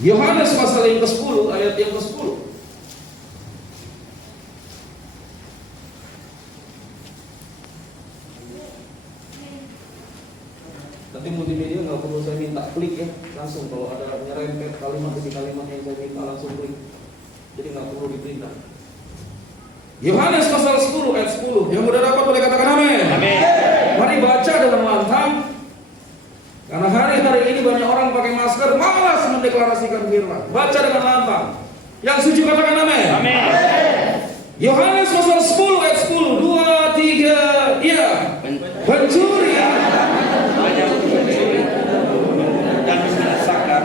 Yohanes pasal yang ke-10 ayat yang ke-10. Nanti multimedia nggak perlu saya minta klik ya, langsung kalau ada nyerempet kalimat demi kalimat yang saya minta langsung klik. Jadi nggak perlu diperintah. Yohanes pasal 10 ayat 10. Yang udah dapat boleh katakan amin. Amin. Mari baca dengan lantang. Karena hari-hari ini banyak orang pakai masker, malas mendeklarasikan firman. Baca dengan lantang. Yang setuju katakan amin. Amin. Yohanes pasal 10 ayat 10. 2, 3, iya. Pencuri dan menyesakan.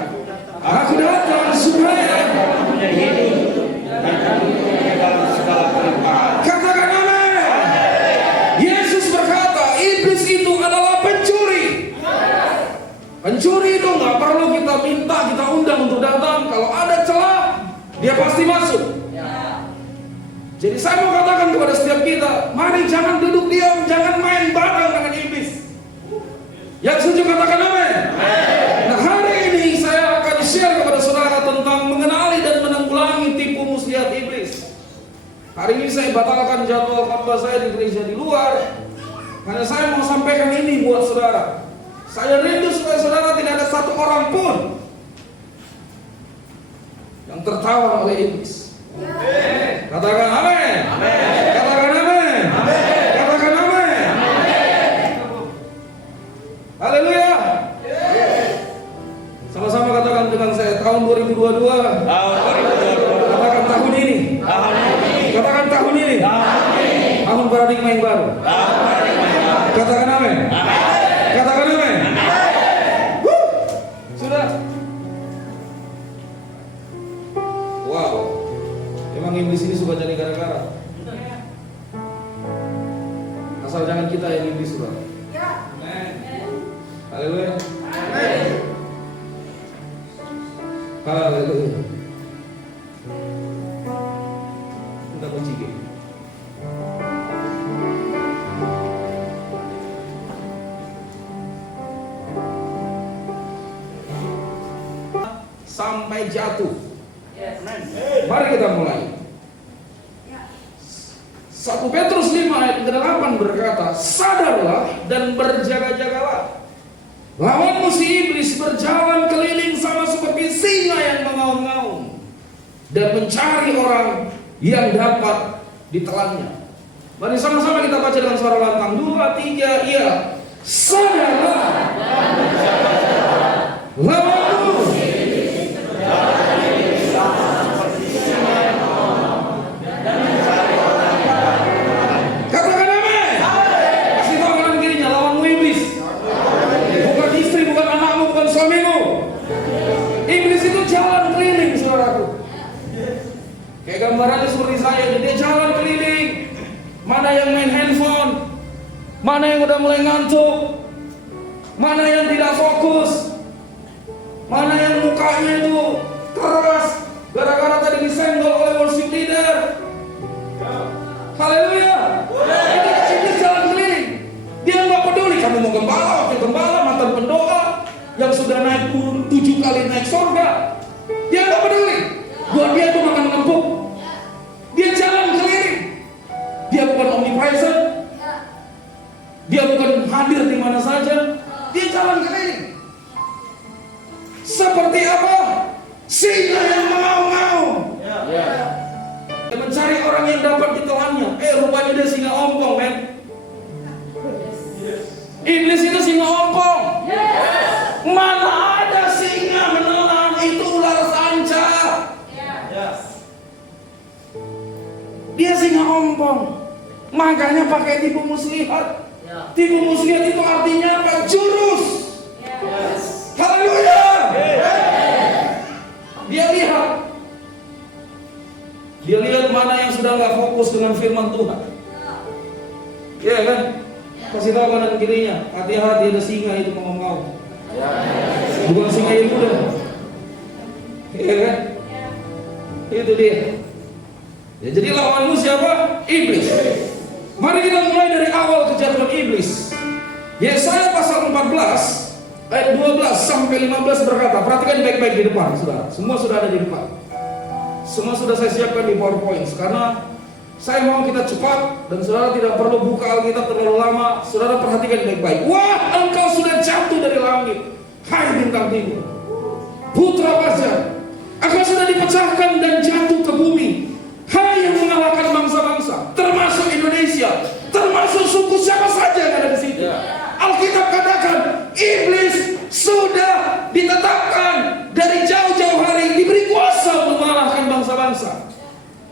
Aku datang supaya Menjadi hidup dan karunia dalam segala kelimpahan. katakan amin. Yesus berkata, iblis itu adalah pencuri. Pencuri itu nggak perlu kita minta, kita undang untuk datang. Kalau ada celah, dia pasti masuk. Jadi saya mau katakan kepada setiap kita, mari jangan duduk diam, jangan main bareng dengan iblis. Yang setuju katakan amin. Nah, hari ini saya akan share kepada saudara tentang mengenali dan menanggulangi tipu muslihat iblis. Hari ini saya batalkan jadwal khotbah saya di gereja di luar, karena saya mau sampaikan ini buat saudara. Saya rindu supaya saudara tidak ada satu orang pun yang tertawan oleh iblis. Katakan amin. Katakan amin. Katakan amin. Haleluya. Sama-sama katakan dengan saya, tahun 2022. Tahun 2022. Katakan tahun ini. Tahun ini. Katakan tahun ini. Tahun paradigma yang baru. Katakan amin. Katakan amin. Sudah. Wow. Emang iblis ini suka jadi gara-gara. Asal jangan kita yang iblis, sudah. Haleluya. Haleluya. Kita kunci game. Sampai jatuh. Mari kita mulai. 1 Petrus 5 ayat 8 berkata, sadarlah dan berjaga-jagalah. Lawanmu si iblis berjalan keliling sama seperti singa yang mengaum-ngaum dan mencari orang yang dapat ditelannya. Mari sama-sama kita baca dengan suara lantang. 2, 3, iya. Sadarlah. Lawanmu. Katakan amin. Kasih tahu kanan kirinya, lawanmu iblis. Bukan istri, bukan anakmu, bukan suamimu. Iblis itu jalan keliling, saudaraku. Kayak gambarannya seperti saya, dia jalan keliling. Mana yang main handphone, mana yang udah mulai ngantuk, mana yang tidak fokus, mana yang mukanya itu keras gara-gara tadi disenggol oleh worship leader. Haleluya. Ini iblis jalan keliling. Dia nggak peduli kamu mau gembala, wakil gembala, mantan pendoa yang sudah naik turun 7 kali naik surga. Dia nggak peduli. Buat dia itu makan empuk. Dia jalan keliling. Dia bukan omnipresent. Dia bukan hadir di mana saja. Dia jalan keliling. Seperti apa? Singa yang mengaum-ngaum. Dia mencari orang yang dapat ditelannya. Rupanya dia singa ompong, men. Iblis itu singa ompong. Mana ada singa menelan, itu ular sanca. Dia singa ompong. Makanya pakai tipu muslihat. Tipu muslihat itu artinya apa? Jurus. Haleluya. Dia lihat mana yang sudah nggak fokus dengan firman Tuhan. Iya kan? Kasih tahu kanan kirinya, hati-hati ada singa itu mengaum-ngaum. Bukan singa yang muda. Iya kan? Itu dia. Ya, jadi lawanmu siapa? Iblis. Mari kita mulai dari awal kejatuhan iblis. Yesaya pasal 14 ayat 12 sampai 15 berkata, perhatikan baik-baik di depan, saudara. Semua sudah ada di depan. Semua sudah saya siapkan di PowerPoint, karena saya mau kita cepat dan saudara tidak perlu buka Alkitab terlalu lama. Saudara perhatikan baik-baik. Wah, engkau sudah jatuh dari langit, hai bintang timur, putra fajar. Engkau sudah dipecahkan dan jatuh ke bumi, hai yang mengalahkan bangsa-bangsa, termasuk Indonesia, termasuk suku siapa saja yang ada di situ. Alkitab katakan, iblis sudah ditetapkan dari jauh-jauh hari, diberi kuasa untuk mengalahkan bangsa-bangsa.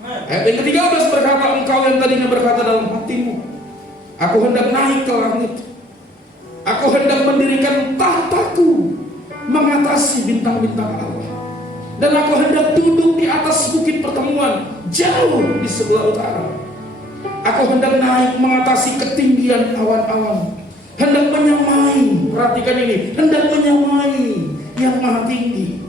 Ayat yang ke-13 berkata, engkau yang tadinya berkata dalam hatimu, aku hendak naik ke langit, aku hendak mendirikan tahtaku mengatasi bintang-bintang Allah, dan aku hendak duduk di atas bukit pertemuan jauh di sebelah utara. Aku hendak naik mengatasi ketinggian awan-awan, hendak menyamai, perhatikan ini, hendak menyamai yang maha tinggi.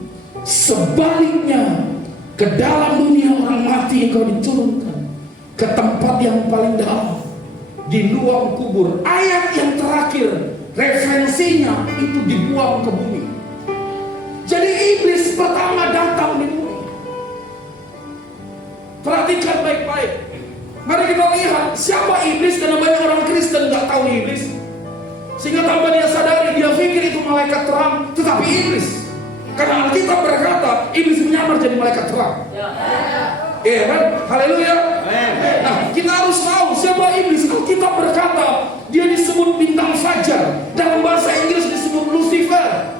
Sebaliknya, ke dalam dunia orang mati engkau diturunkan, ke tempat yang paling dalam, di luar kubur. Ayat yang terakhir, referensinya itu dibuang ke bumi. Jadi iblis pertama datang di bumi. Perhatikan baik-baik. Mari kita lihat siapa iblis, karena banyak orang Kristen nggak tahu iblis. Sehingga tanpa dia sadari, dia pikir itu malaikat terang, tetapi iblis. Karena Alkitab berkata, iblis menyamar jadi malaikat terang. Iya kan? Haleluya. Nah, kita harus tahu siapa iblis. Alkitab berkata, dia disebut bintang fajar. Dalam bahasa Inggris disebut Lucifer.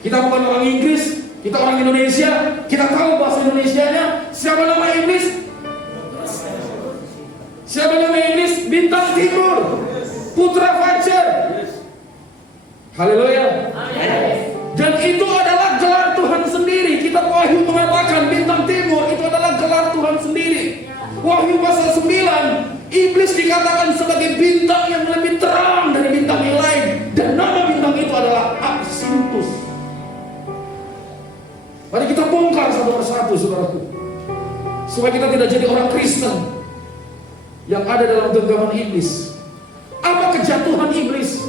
Kita bukan orang Inggris, kita orang Indonesia. Kita tahu bahasa Indonesianya. Siapa nama iblis? Siapa nama iblis? Bintang timur, putra fajar. Haleluya. Dan itu adalah gelar Tuhan sendiri. Kitab Wahyu mengatakan bintang timur itu adalah gelar Tuhan sendiri. Wahyu pasal 9, iblis dikatakan sebagai bintang yang lebih terang dari bintang yang lain. Dan nama bintang itu adalah Absintus. Mari kita bongkar satu persatu, saudaraku, supaya kita tidak jadi orang Kristen yang ada dalam genggaman iblis. Apa kejatuhan iblis?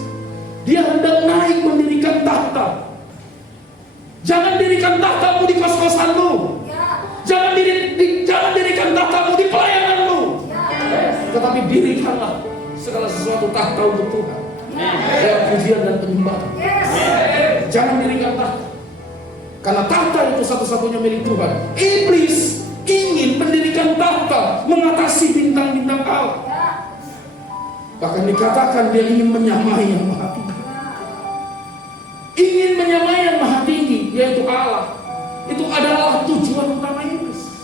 Dia hendak naik mendirikan tahta. Jangan dirikan tahtamu di kos-kosanmu. Jangan dirikan tahtamu di pelayananmu. Tetapi dirikanlah segala sesuatu tahta untuk Tuhan. Lewat pujian dan penyembahan. Jangan dirikan tahta, karena tahta itu satu-satunya milik Tuhan. Iblis ingin mendirikan tahta mengatasi bintang-bintang Allah. Bahkan dikatakan dia ingin menyamai yang maha tinggi. Ingin menyamai yang maha tinggi, yaitu Allah. Itu adalah tujuan utama iblis.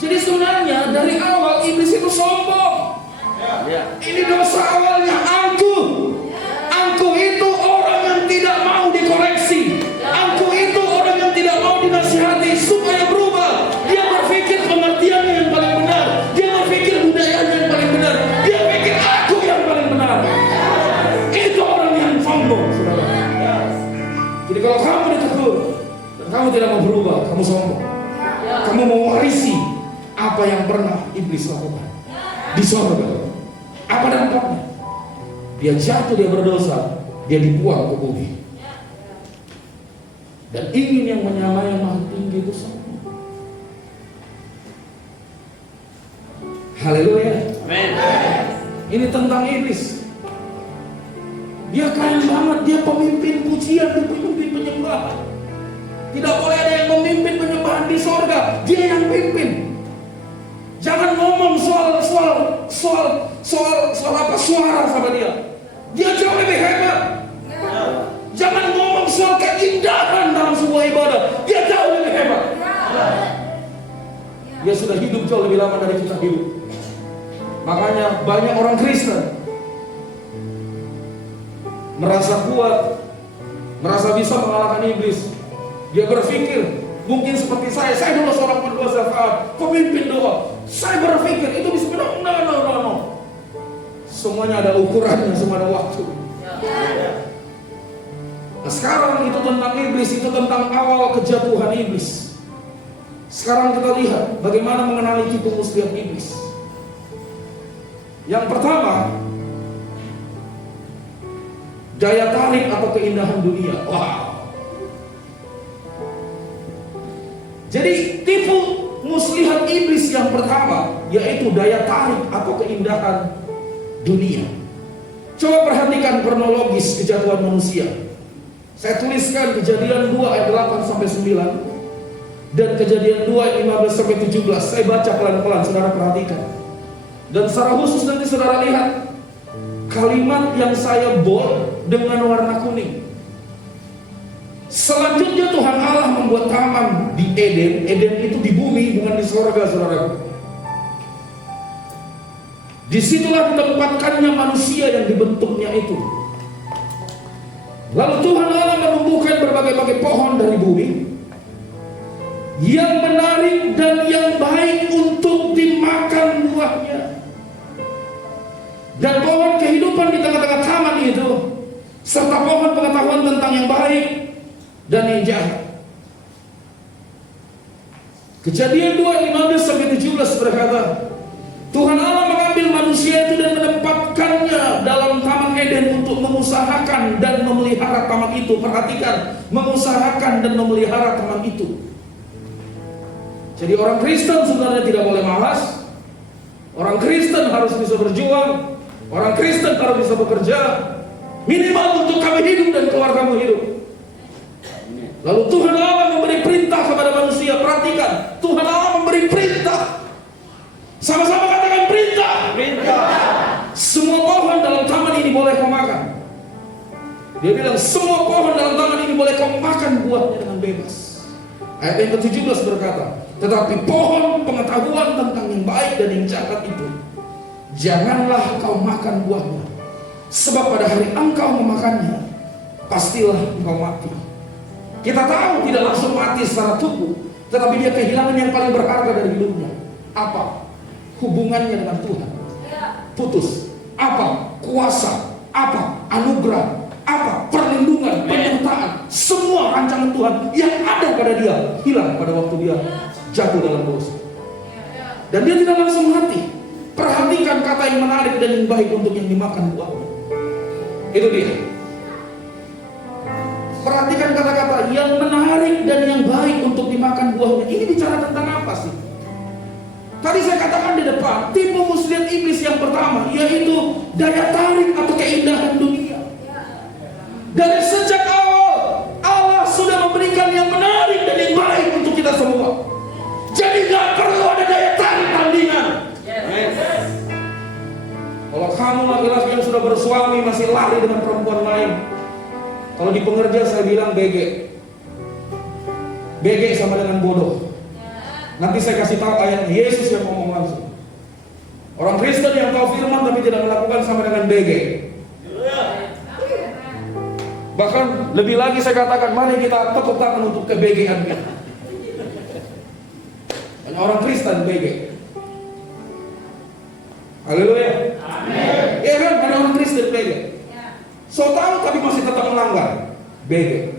Jadi sebenarnya dari awal iblis itu sombong. Ini dosa awalnya, angkuh. Angkuh itu orang yang tidak mau dikoreksi. Angkuh itu orang yang tidak mau dinasihati supaya berubah. Dia berpikir pengertiannya yang paling benar. Dia berpikir budayanya yang paling benar. Dia pikir aku yang paling benar. Itu orang yang sombong, saudara. Jadi kalau kamu ditegur dan kamu tidak mau berubah, kamu sombong. Kamu mau warisi apa yang pernah iblis lakukan di sorga. Apa dampaknya? Dia jatuh, dia berdosa, dia dibuang ke bumi. Dan ingin yang menyamai yang maha tinggi itu sombong. Haleluya. Amen. Ini tentang iblis. Dia keren banget, dia pemimpin pujian, dia pemimpin penyembahan. Tidak boleh ada yang memimpin penyembahan di sorga, dia yang pimpin. Jangan ngomong soal apa suara sama dia. Dia jauh lebih hebat. Jangan ngomong soal keindahan dalam sebuah ibadah. Dia jauh lebih hebat. Dia sudah hidup jauh lebih lama dari kita hidup. Makanya banyak orang Kristen merasa kuat, merasa bisa mengalahkan iblis. Dia berpikir mungkin seperti saya dulu seorang pendua syafaat, pemimpin doa. Saya berpikir itu bisa benar. No. Semuanya ada ukurannya, semua ada waktu. Nah, sekarang itu tentang iblis, itu tentang awal kejatuhan iblis. Sekarang kita lihat bagaimana mengenali tipu muslihat iblis. Yang pertama, daya tarik atau keindahan dunia. Wow. Jadi tipu muslihat iblis yang pertama yaitu daya tarik atau keindahan dunia. Coba perhatikan kronologis kejatuhan manusia. Saya tuliskan Kejadian 2 ayat 8 sampai 9 dan Kejadian 2 ayat 15 sampai 17. Saya baca pelan-pelan, saudara perhatikan. Dan secara khusus nanti saudara lihat kalimat yang saya bold dengan warna kuning. Selanjutnya Tuhan Allah membuat taman di Eden. Eden itu di bumi, bukan di surga, saudara. Disitulah ditempatkannya manusia yang dibentuknya itu. Lalu Tuhan Allah menumbuhkan berbagai-bagai pohon dari bumi yang menarik dan yang baik untuk dimakan buahnya. Dan pohon kehidupan di tengah-tengah taman itu, serta pohon pengetahuan tentang yang baik dan yang jahat. Kejadian 2:15 sampai 17 berkata, Tuhan Allah mengambil manusia itu dan menempatkannya dalam taman Eden untuk mengusahakan dan memelihara taman itu. Perhatikan, mengusahakan dan memelihara taman itu. Jadi orang Kristen sebenarnya tidak boleh malas. Orang Kristen harus bisa berjuang. Orang Kristen harus bisa bekerja, minimal untuk kami hidup dan keluargamu hidup. Lalu Tuhan Allah memberi perintah kepada manusia. Perhatikan, Tuhan Allah memberi perintah. Sama-sama katakan perintah. Perintah. Semua pohon dalam taman ini boleh kau makan. Dia bilang semua pohon dalam taman ini boleh kau makan buahnya dengan bebas. Ayat yang ke-17 berkata, tetapi pohon pengetahuan tentang yang baik dan yang jahat itu janganlah kau makan buahnya, sebab pada hari engkau memakannya pastilah engkau mati. Kita tahu tidak langsung mati secara tubuh, tetapi dia kehilangan yang paling berharga dari hidupnya. Apa? Hubungannya dengan Tuhan putus. Apa? Kuasa. Apa? Anugerah. Apa? Perlindungan, penyertaan. Semua rancangan Tuhan yang ada pada dia hilang pada waktu dia jatuh dalam dosa. Dan dia tidak langsung mati. Perhatikan kata yang menarik dan yang baik untuk yang dimakan buahnya. Itu dia. Perhatikan kata-kata yang menarik dan yang baik untuk dimakan buahnya. Ini bicara tentang apa sih? Tadi saya katakan di depan, tipu muslihat iblis yang pertama yaitu daya tarik atau keindahan dunia. Dari sejak awal Allah sudah memberikan yang menarik dan yang baik untuk kita semua. Jadi gak perlu ada daya tarik tandingan. Kalau kamu laki-laki yang sudah bersuami masih lari dengan perempuan lain, kalau di pengerja saya bilang BG. BG sama dengan bodoh. Nanti saya kasih tahu ayat Yesus yang ngomong langsung. Orang Kristen yang tahu firman tapi tidak melakukan sama dengan BG. Bahkan lebih lagi saya katakan, mari kita tepuk tangan untuk ke-BG-an kita. Dan orang Kristen BG. Haleluya. Amin. Iya kan, ada orang Kristen BG. So tahu tapi masih tetap melanggar. BG.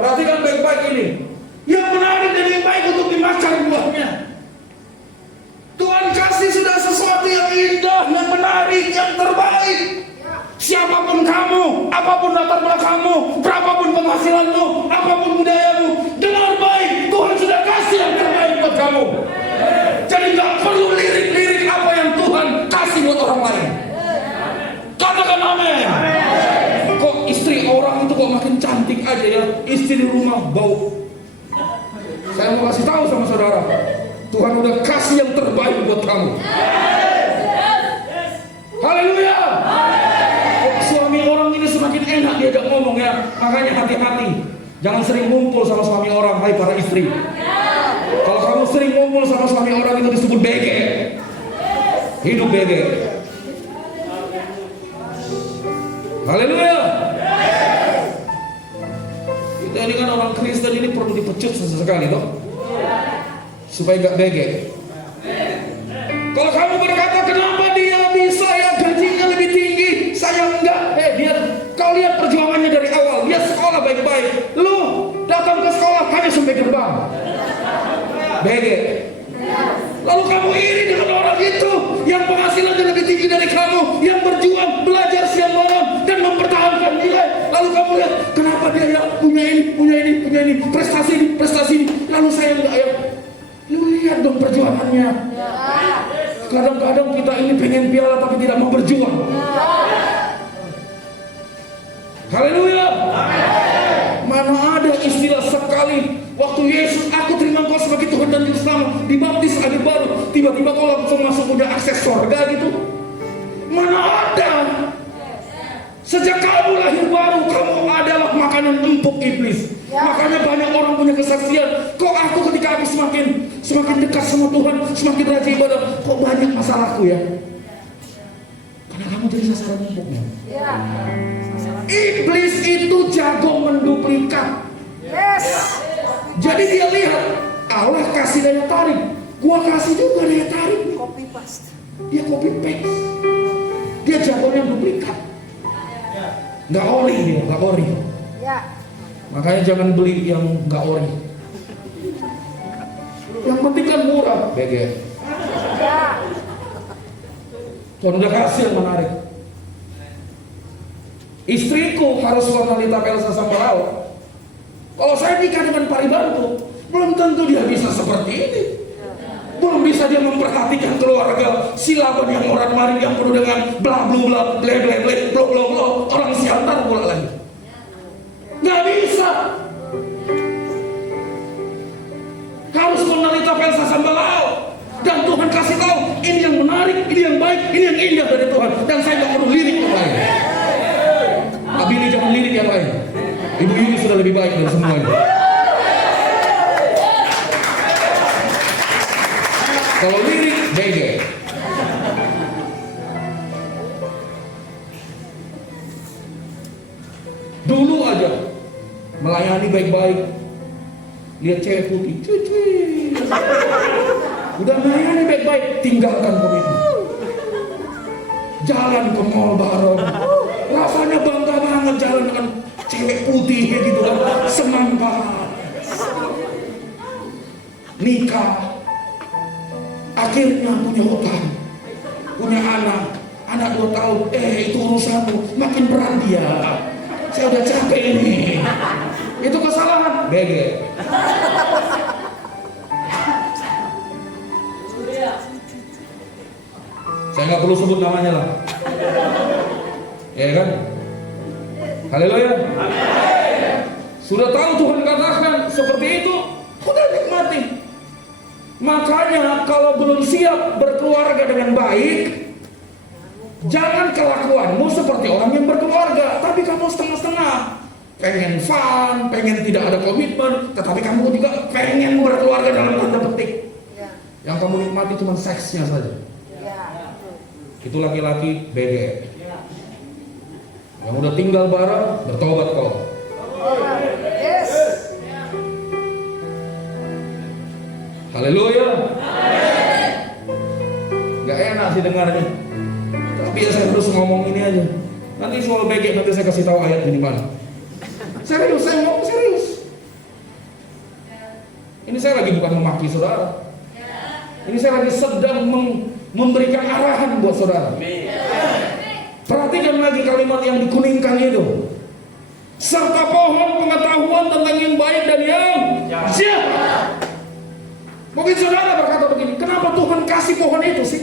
Perhatikan baik-baik ini. Yang menarik dan yang baik untuk dimakan buahnya. Tuhan kasih sudah sesuatu yang indah, yang menarik, yang terbaik. Siapapun kamu, apapun latar belakangmu, berapapun penghasilanmu, apapun budayamu, dengar baik, Tuhan sudah kasih yang terbaik buat kamu. Jadi gak perlu lirik-lirik apa yang Tuhan kasih buat orang lain. Katakan amin. Kok istri orang itu kok makin cantik aja ya, istri di rumah bau. Saya mau kasih tahu sama saudara, Tuhan udah kasih yang terbaik buat kamu. Haleluya. Suami orang ini semakin enak diajak ngomong ya. Makanya hati-hati, jangan sering ngumpul sama suami orang. Hai para istri, kalau kamu sering ngumpul sama suami orang itu disebut BG. Hidup BG. Haleluya. Kita ini kan orang Kristen ini perlu dipecut sesekali toh, supaya gak BG. Kalau kamu berkata kenapa dia bisa ya gajinya lebih tinggi, saya enggak. Dia, kau lihat perjuangannya dari awal. Dia sekolah baik-baik. Lu datang ke sekolah hanya sampai gerbang. BG. Lalu kamu iri dengan orang itu. yang penghasilannya lebih tinggi dari kamu, yang berjuang, belajar siang malam, dan mempertahankan nilai. Lalu kamu lihat, kenapa dia ya punya ini, prestasi ini, lalu saya enggak ya? Lu lihat dong perjuangannya. Kadang-kadang kita ini pengen piala tapi tidak mau berjuang. Haleluya. Mana ada istilah sekali waktu Yesus, aku terima kau sebagai Tuhan dan Juru Selamat, dibaptis adik baru, tiba-tiba kau langsung masuk punya akses surga gitu? Mana ada? Sejak kamu lahir baru, kamu adalah makanan empuk iblis. Makanya banyak orang punya kesaksian, kok aku ketika aku semakin dekat sama Tuhan, semakin rajin ibadah, kok banyak masalahku ya? Karena kamu jadi sasaran empuknya. Iblis itu jago menduplikat. Jadi dia lihat Allah kasih daya tarik, gua kasih juga daya tarik. Copy paste. Dia copy paste. Dia jagonya duplikat. Nggak ori dia, nggak ori. Makanya jangan beli yang nggak ori. Yang penting kan murah, BG. Tuhan udah kasih yang menarik. Istriku harus wanita Elsa sama laut. Kalau saya nikah dengan Paribantu, belum tentu dia bisa seperti ini. Belum bisa dia memperhatikan keluarga silaban yang orang maring yang penuh dengan bla bla bla ble ble ble blo blo blo, orang siantar pula lagi. Nggak bisa. Harus wanita Elsa sama laut. Dan Tuhan kasih tahu, ini yang menarik, ini yang baik, ini yang indah dari Tuhan. Dan saya nggak perlu lirik yang lain. Tapi ini jangan lirik yang lain. Ibu ini sudah lebih baik dari semuanya. Kalau lirik, beda. Dulu aja melayani baik-baik, lihat cewek putih, cuci. Udah melayani baik-baik, tinggalkan komitmen. Jalan ke mall bareng, rasanya bangga banget jalan dengan cewek putih gitu kan, senang banget. Nikah, akhirnya punya utang, punya anak 2 tahun, itu urusanmu, makin berat dia. Saya udah capek ini. Itu kesalahan, BG. Saya nggak perlu sebut namanya lah, ya kan? Haleluya. Sudah tahu Tuhan katakan seperti itu, udah nikmati. Makanya kalau belum siap berkeluarga dengan baik, jangan kelakuanmu seperti orang yang berkeluarga, tapi kamu setengah-setengah. Pengen fun, pengen tidak ada komitmen, tetapi kamu juga pengen berkeluarga dalam tanda petik. Yang kamu nikmati cuma seksnya saja. Itu laki-laki BG. Yang udah tinggal bareng, bertobat kau. Haleluya. Gak enak sih dengarnya, tapi ya saya terus ngomong ini aja. Nanti soal BG nanti saya kasih tahu ayat di mana. Serius, saya ngomong serius. Ini saya lagi bukan memaki saudara. Ini saya lagi sedang memberikan arahan buat saudara. Perhatikan lagi kalimat yang dikuningkan itu. Serta pohon pengetahuan tentang yang baik dan yang jahat. Mungkin saudara berkata begini, kenapa Tuhan kasih pohon itu sih?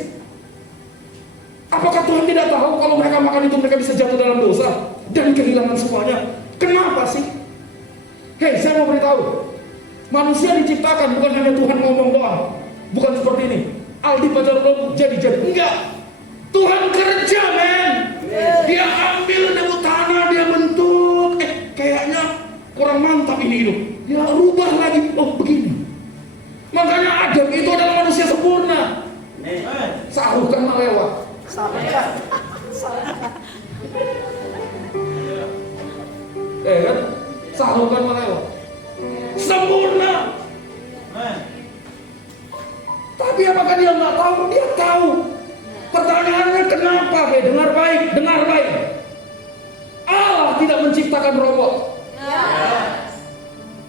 Apakah Tuhan tidak tahu kalau mereka makan itu mereka bisa jatuh dalam dosa dan kehilangan semuanya? Kenapa sih? Hei, saya mau beritahu, manusia diciptakan bukan hanya Tuhan ngomong doang. Bukan seperti ini, Aldi pacar lo jadi enggak. Tuhan kerja, men. Dia ambil debu tanah, dia bentuk. Kayaknya kurang mantap ini hidup. Dia rubah lagi, oh begini. Makanya Adam itu adalah manusia sempurna. Sahukan melewat. Kan? Sahukan melewat. Sempurna. Tapi apakah dia nggak tahu? Dia tahu. Pertanyaannya kenapa? Dengar baik, dengar baik. Allah tidak menciptakan robot.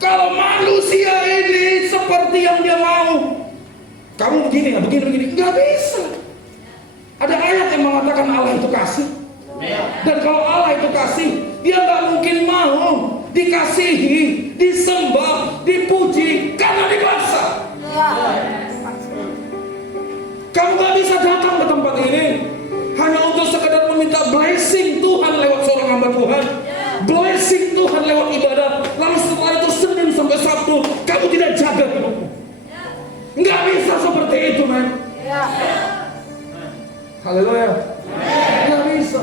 Kalau manusia ini seperti yang dia mau, kamu begini nggak, begini, nggak bisa. Ada ayat yang mengatakan Allah itu kasih. Dan kalau Allah itu kasih, Dia nggak mungkin mau dikasihi, disembah, dipuji karena dipaksa. Kamu nggak bisa datang ke tempat ini hanya untuk sekedar meminta blessing Tuhan lewat seorang hamba Tuhan, blessing Tuhan lewat ibadah, lalu setelah itu Senin sampai Sabtu kamu tidak jaga hidupmu. Nggak bisa seperti itu, men. Haleluya. Nggak bisa.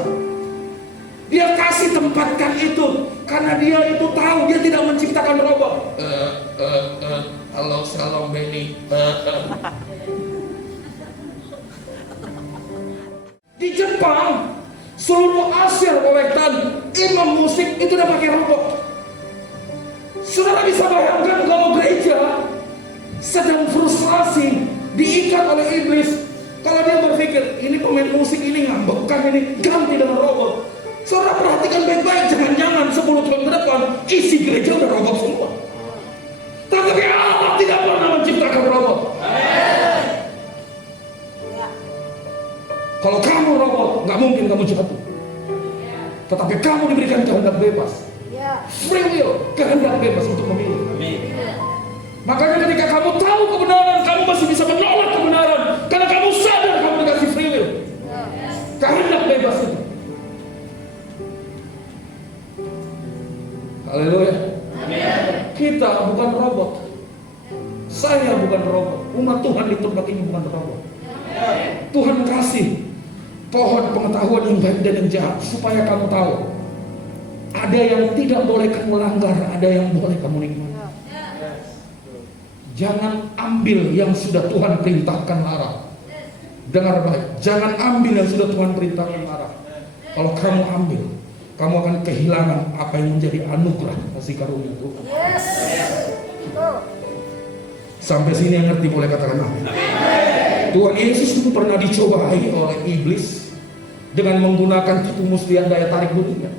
Dia kasih tempatkan itu karena Dia itu tahu Dia tidak menciptakan robot. Halo, salam Benny. Di Jepang, seluruh Asia Wetan, imam musik itu udah pakai robot. Saudara bisa bayangkan kalau gereja sedang frustrasi, diikat oleh iblis. Kalau dia berpikir, ini pemain musik ini ngambekkan ini, ganti dengan robot. Saudara perhatikan baik-baik, jangan-jangan 10 tahun ke depan isi gereja udah robot semua. Tetapi Allah tidak pernah menciptakan robot. Kalau kamu robot, nggak mungkin kamu jatuh. Tetapi kamu diberikan kehendak bebas. Free will, kehendak bebas untuk memilih. Makanya ketika kamu tahu kebenaran, kamu masih bisa menolak kebenaran. Karena kamu sadar kamu dikasih free will. Kehendak bebas itu. Haleluya. Kita bukan robot. Saya bukan robot. Umat Tuhan di tempat ini bukan robot. Tuhan kasih pohon pengetahuan yang baik dan yang jahat supaya kamu tahu ada yang tidak boleh kamu langgar, ada yang boleh kamu nikmati. Jangan ambil yang sudah Tuhan perintahkan larang. Dengar baik, jangan ambil yang sudah Tuhan perintahkan larang. Kalau kamu ambil, kamu akan kehilangan apa yang menjadi anugerah kasih karunia Tuhan. Sampai sini yang ngerti boleh katakan amin. Tuhan Yesus itu pernah dicobai oleh iblis dengan menggunakan tipu muslihat daya tarik dunia.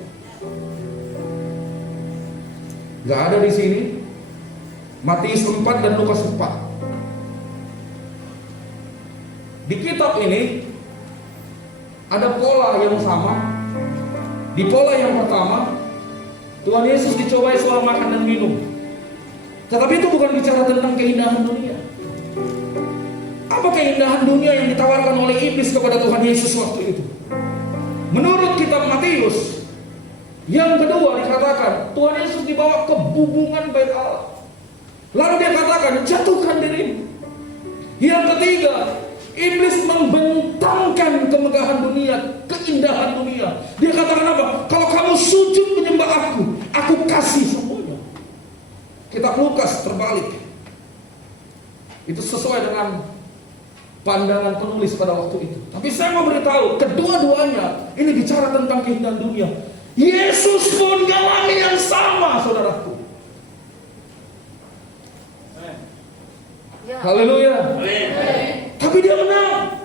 Gak ada di sini. Matius 4 dan Lukas 4. Di kitab ini ada pola yang sama. Di pola yang pertama, Tuhan Yesus dicobai soal makan dan minum. Tetapi itu bukan bicara tentang keindahan dunia. Apa keindahan dunia yang ditawarkan oleh iblis kepada Tuhan Yesus waktu itu? Menurut kitab Matius, yang kedua dikatakan Tuhan Yesus dibawa ke bubungan bait Allah. Lalu dia katakan, jatuhkan dirimu. Yang ketiga, iblis membentangkan kemegahan dunia, keindahan dunia. Dia katakan apa? Kalau kamu sujud menyembah aku kasih semuanya. Kitab Lukas terbalik. Itu sesuai dengan pandangan penulis pada waktu itu. Tapi saya mau beritahu, kedua-duanya ini bicara tentang keindahan dunia. Yesus pun mengalami yang sama, saudaraku. Haleluya. Tapi dia menang.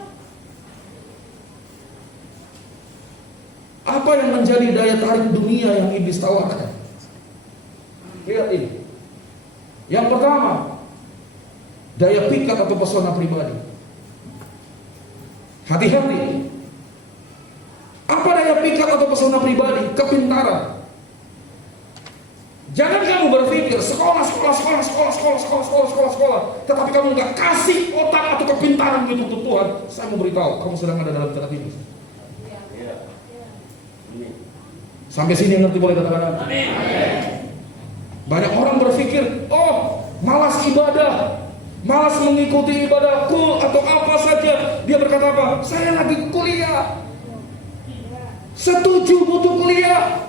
Apa yang menjadi daya tarik dunia yang iblis tawarkan? Lihat ini. Yang pertama, daya pikat atau pesona pribadi. Hati-hati. Apa daya pikat atau pesona pribadi? Kepintaran. Jangan kamu berpikir sekolah, tetapi kamu nggak kasih otak atau kepintaran itu untuk Tuhan. Saya mau beritahu, kamu sedang ada dalam jalan iblis. Sampai sini yang ngerti boleh katakan amin. Banyak orang berpikir, oh malas ibadah, malas mengikuti ibadah cool atau apa saja. Dia berkata apa? Saya lagi kuliah. Setuju butuh kuliah.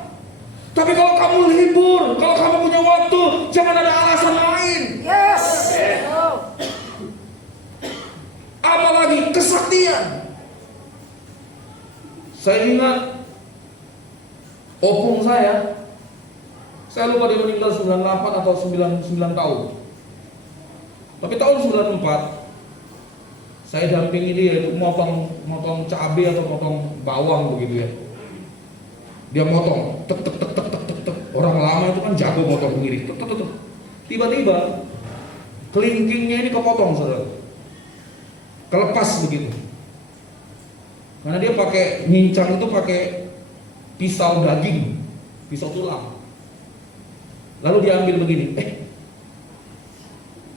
Tapi kalau kamu libur, kalau kamu punya waktu, jangan ada alasan lain. Yes. Apalagi kesaktian. Saya ingat opung saya lupa dia meninggal 98 atau 99 tahun. Tapi tahun 94 saya dampingi dia untuk motong cabai atau motong bawang begitu ya. Dia motong, tek. Orang lama itu kan jago motong sendiri. Tek. Tiba-tiba kelingkingnya ini kepotong, saudara. Kelepas begitu. Karena dia pakai ngincang itu pakai pisau daging, pisau tulang. Lalu dia ambil begini,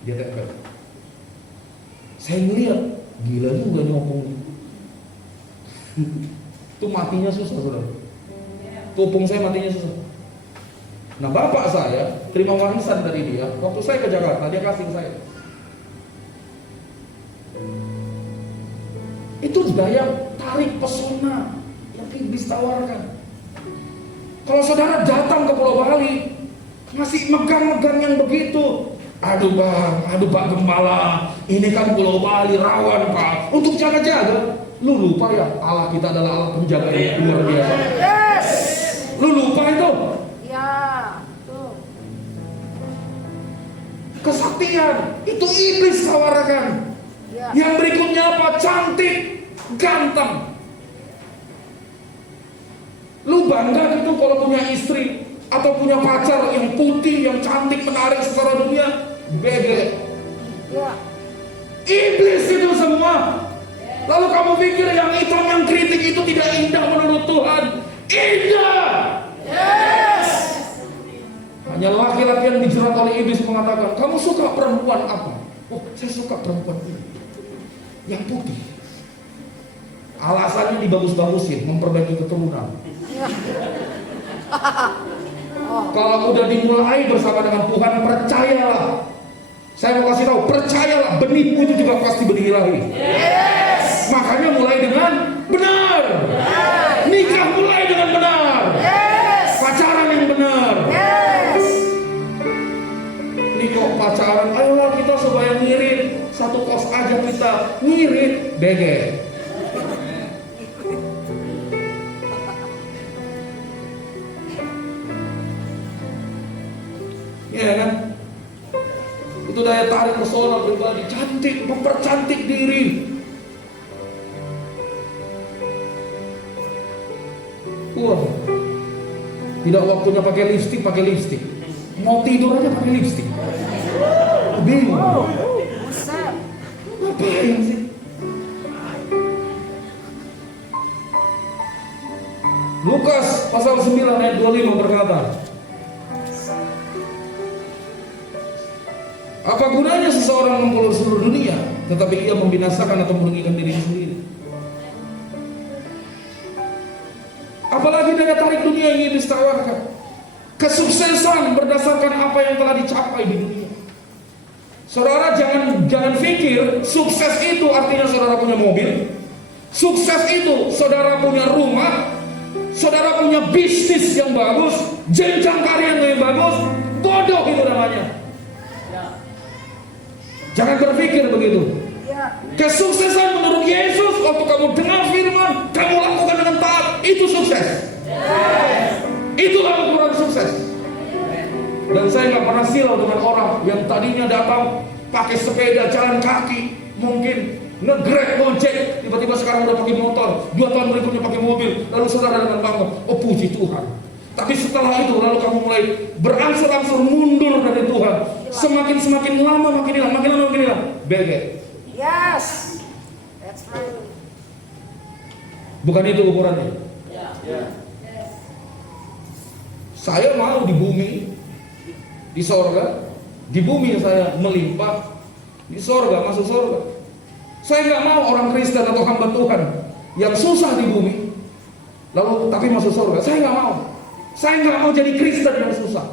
dia tempel. Saya ngeliat, gila juga nih ngomongnya. Itu matinya susah, saudara. Tupung saya matinya susah. Nah, bapak saya terima warisan dari dia. Waktu saya ke Jakarta, dia kasih ke saya. Itu daya tarik pesona yang iblis tawarkan. Kalau saudara datang ke Pulau Bali, masih megang-megang yang begitu. Aduh bang, aduh Pak Gembala, ini kan Pulau Bali rawan Pak. Untuk jaga-jaga, lu lupa ya Allah kita adalah Allah penjaga yang luar biasa. Yes. Lu lupa itu? Ya, tuh. Kesaktian, itu iblis tawarkan. Ya. Yang berikutnya apa? Cantik, ganteng. Lu bangga gitu kalau punya istri atau punya pacar yang putih, yang cantik, menarik secara dunia? Bege. Ya. Iblis itu semua. Lalu kamu pikir yang hitam, yang kritik itu tidak indah menurut Tuhan? Indah. Yes. Hanya laki-laki yang dijerat oleh iblis mengatakan, kamu suka perempuan apa? Oh, saya suka perempuan ini, yang putih. Alasannya dibagus-bagusin, memperbaiki keturunan. Ya. Kalau udah dimulai bersama dengan Tuhan, percayalah. Saya mau kasih tahu, percayalah, benihmu itu juga pasti benih ilahi. Yes. Makanya mulai dengan benar. Nikah mulai dengan benar. Yes. Pacaran yang benar. Yes. Ini kok pacaran, ayolah kita supaya ngirit. Satu kos aja kita, ngirit, bege. Ya kan? Itu daya tarik pesona pribadi, cantik, mempercantik diri. Wah, tidak waktunya pakai lipstik. Mau tidur aja pakai lipstik. Bingung. Buset. Ngapain sih? Lukas pasal 9 ayat 25 berkata, apa gunanya seseorang mengulur seluruh dunia, tetapi ia membinasakan atau merugikan dirinya sendiri? Apalagi daya tarik dunia yang iblis tawarkan. Kesuksesan berdasarkan apa yang telah dicapai di dunia. Saudara jangan pikir sukses itu artinya saudara punya mobil. Sukses itu saudara punya rumah, saudara punya bisnis yang bagus, jenjang karir yang bagus. Bodoh itu namanya. Jangan berpikir begitu. Ya. Kesuksesan menurut Yesus, waktu kamu dengar firman, kamu lakukan dengan taat, itu sukses. Itulah ukuran sukses. Dan saya nggak pernah silau dengan orang yang tadinya datang pakai sepeda, jalan kaki, mungkin nge-grab, gojek, tiba-tiba sekarang udah pakai motor, 2 tahun berikutnya pakai mobil, lalu saudara dengan bangga, oh puji Tuhan. Tapi setelah itu lalu kamu mulai berangsur-angsur mundur dari Tuhan. Semakin lama makin hilang. Bege. Yes. That's right. Bukan itu ukurannya. Saya mau di bumi, di sorga, di bumi saya melimpah, di sorga masuk sorga. Saya nggak mau orang Kristen atau hamba Tuhan yang susah di bumi, lalu tapi masuk sorga. Saya nggak mau. Saya nggak mau jadi Kristen yang susah.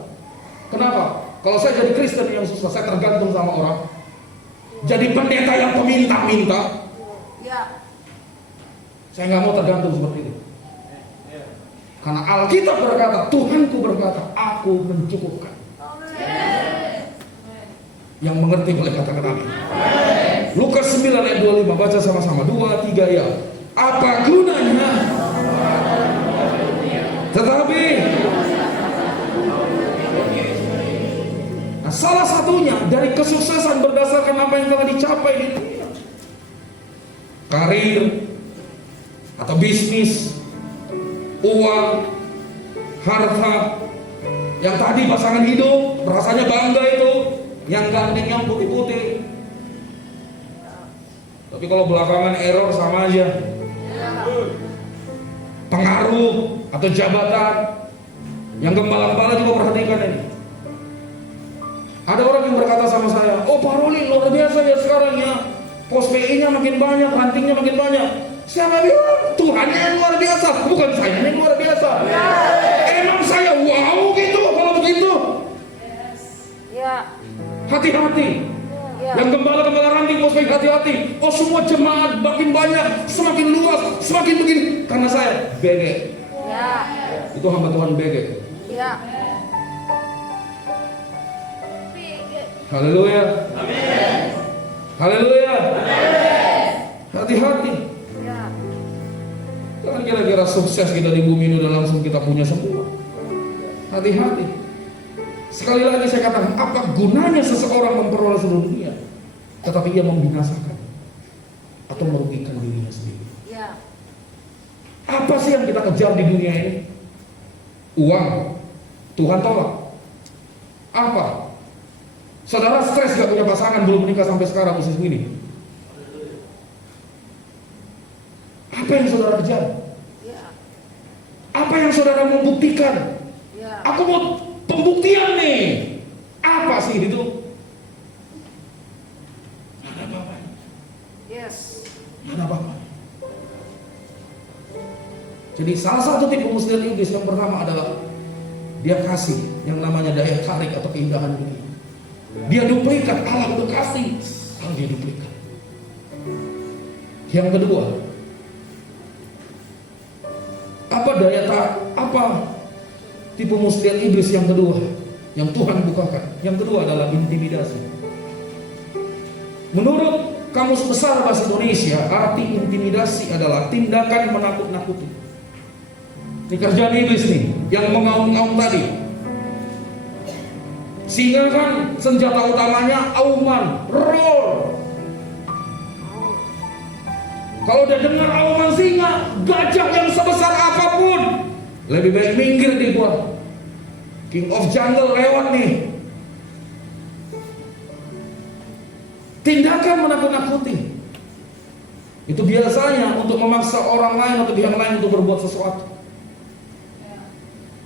Kenapa? Kalau saya jadi Kristen yang susah, saya tergantung sama orang. Jadi pendeta yang peminta-minta. Ya. Saya nggak mau tergantung seperti itu. Karena Alkitab berkata, Tuhanku berkata, aku mencukupkan. Yang mengerti boleh katakan amin. Lukas 9 ayat 25, baca sama-sama. 2, 3 ya. Apa gunanya? Tetapi salah satunya dari kesuksesan berdasarkan apa yang telah dicapai di dunia. Karir atau bisnis, uang, harta. Yang tadi pasangan hidup, rasanya bangga itu. Yang ganteng, yang putih-putih. Tapi kalau belakangan error sama aja. pengaruh atau jabatan. Yang gembala-gembala juga perhatikan ini. Ada orang yang berkata sama saya, "Oh Pak Roli, luar biasa ya sekarang ya. Pos PI-nya makin banyak, rantingnya makin banyak." Siapa bilang? Tuhan yang luar biasa, bukan saya yang luar biasa. Emang saya wow gitu kalau begitu? Ya. Hati-hati. Ya. Yang gembala-gembala ranting pos PI hati-hati. Oh semua jemaat makin banyak, semakin luas, semakin begini. Karena saya BG. Ya. Itu hamba Tuhan BG. Ya. Haleluya. Amin. Haleluya. Amin. Hati-hati. Ya. Jangan kira-kira sukses kita di bumi ini udah langsung kita punya semua. Hati-hati. Sekali lagi saya katakan, apa gunanya seseorang memperoleh seluruh dunia, tetapi ia membinasakan atau merugikan dirinya sendiri? Ya. Apa sih yang kita kejar di dunia ini? Uang. Tuhan tolak. Apa? Saudara stres gak punya pasangan, belum menikah sampai sekarang usia segini. Apa yang saudara kejar? Ya. Apa yang saudara mau buktikan? Ya. Aku mau pembuktian nih. Apa sih itu? Ada apa-apa? Yes. Ada apa-apa? Jadi salah satu tipe muslihat iblis yang pertama adalah dia kasih yang namanya daya tarik atau keindahan dunia. Dia duplikat, Allah udah kasih, kalau dia duplikat. Yang kedua, apa tipe muslihat iblis yang kedua yang Tuhan bukakan? Yang kedua adalah intimidasi. Menurut Kamus Besar Bahasa Indonesia, arti intimidasi adalah tindakan menakut-nakuti. Ini kerjaan iblis nih, yang mengaum-ngaum tadi. Sehingga kan senjata utamanya auman, roar. Kalau udah dengar auman singa, gajah yang sebesar apapun, lebih baik minggir di gua. King of Jungle lewat nih. Tindakan menakut-nakuti itu biasanya untuk memaksa orang lain atau pihak lain untuk berbuat sesuatu.